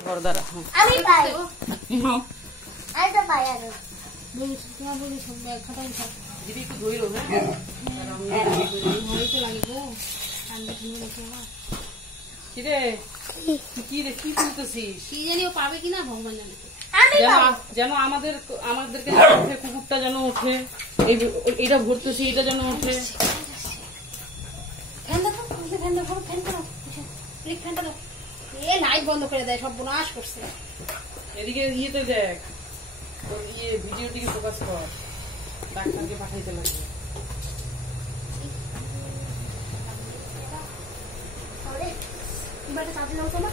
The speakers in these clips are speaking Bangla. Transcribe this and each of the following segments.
আমি পাই আই তো পাই আর বলি তোমার বলি সব খাটাই থাক দিদি একটু ধইরো হ্যাঁ হইতে লাগিব ঠান্ডা ঠান্ডা দেখে আমার কি রে কি তুলতেছিস কি জানি ও পাবে কিনা ভগবান জানে আমি যেন আমাদেরকে উঠে কুকুরটা যেন ওঠে এইটা ভরতেছি এটা যেন ওঠে ফ্যান দাও ফ্যান দাও ফ্যান দাও প্লিজ ফ্যানটা দাও এ লাইট বন্ধ করে দেয় সব বিনাশ করছে এদিকে ইয়েতে দেখ ওর ভিডিওর দিকে ফোকাস কর ডাক্তারকে পাঠাইতে লাগবে আরে এবারে চাবি নাও তো না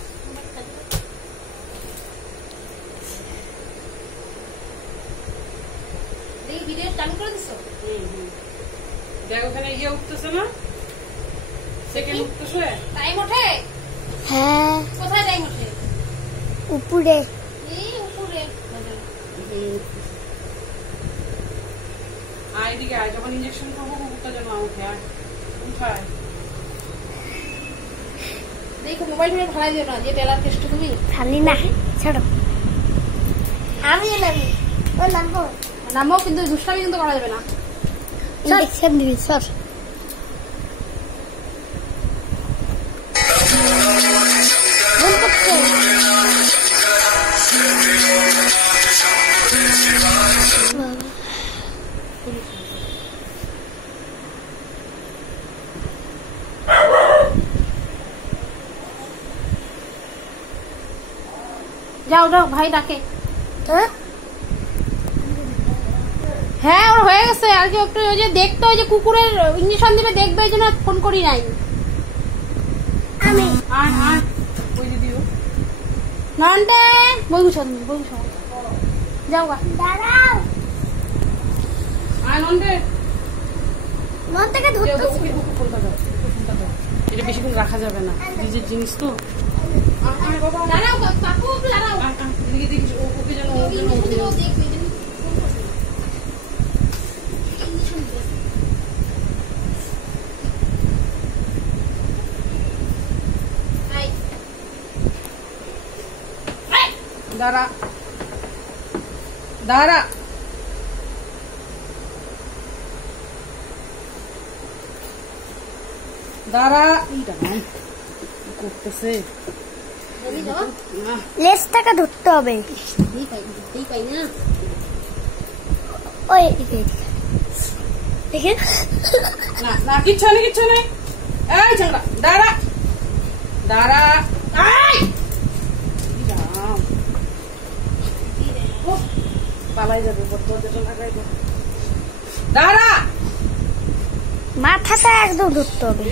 এই ভিডিও চালু করে দিছো দেখ ওখানে উঠতেছে না সেকেন্ড উঠতেছে টাইম ওঠে হ্যাঁ কোথায় টাইম ওঠে উপরে এই উপরে এদিকে আয় যখন ইঞ্জেকশন খাবো কুকুরটা যেন উঠে উঠায় দেখো মোবাইল ফোনে ভাড়াই দিও না যে টেলার টেস্ট তুমি খালি না ছাড়ো আমি নামি ও নামবো নামও কিন্তু দুষ্টামি কিন্তু করা যাবে না ইনজেকশন দিবি সর বল করছে যাও যাও ভাই ডাকে হ্যাঁ হ্যাঁ ওর হয়ে গেছে আর কি একটু ওই যে দেখতে ওই যে কুকুরের ইঞ্জেকশন দিবে দেখবে এই জন্য ফোন করি নাই আমি আয় ওই দিদিও নন্টে বইগুছো যাও গা দাঁড়াও আয় নন্দে মন থেকে ধরতে এটা বেশিক্ষণ রাখা যাবে না নিজের জিনিস তো দাঁড়াও কাকু একটু দাঁড়াও এদিকে দেখিস ওকে যেন ইঞ্জেকশন দিবে ও দেখবে এই জন্য ফোন করছে ইঞ্জেকশন দিবে আই দাঁড়া এইটা নাই করতেছে বলি দাও লেজটাকে ধরতে হবে এই পাই না ওই এদিকে দেখে না কিচ্ছু নেই এই ঝগড়া দাঁড়া আই রাম পালাই যাবে দরজাটা লাগাই দে দাঁড়া মাথাটা একদম ধরতে হবে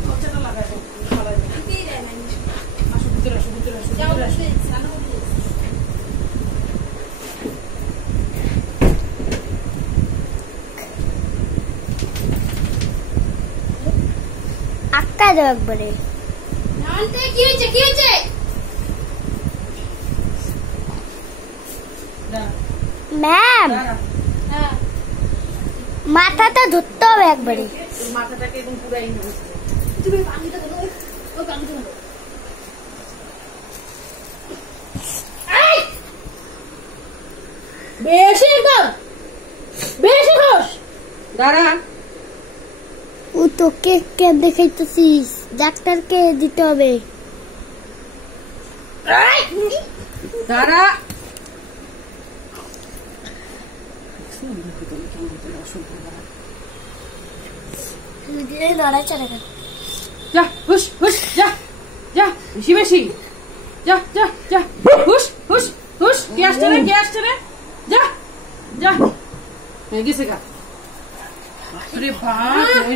দরজাটা লাগাই দে পালাই যাবে আসো ভিতরে আসো যাও বসে স্নান করতে আটকা যাও একবারে নন্টে কি হয়েছে ম্যাম হ্যাঁ মাথাটা ধরতে হবে একবারে মাথাটাকে একদম পুরাই নেবে তুমি পানিটা দাও ও পানিটা দাও বেশি একদম বেশি হোস দাঁড়া ও তোকে কে দেখাইতেছিস ডাক্তারকে দিতে হবে দাঁড়া নড়াচড়া কর যা হুশ যা বেশি যা হুশ কে আসছে রে যা গেছে গা আরে বাপ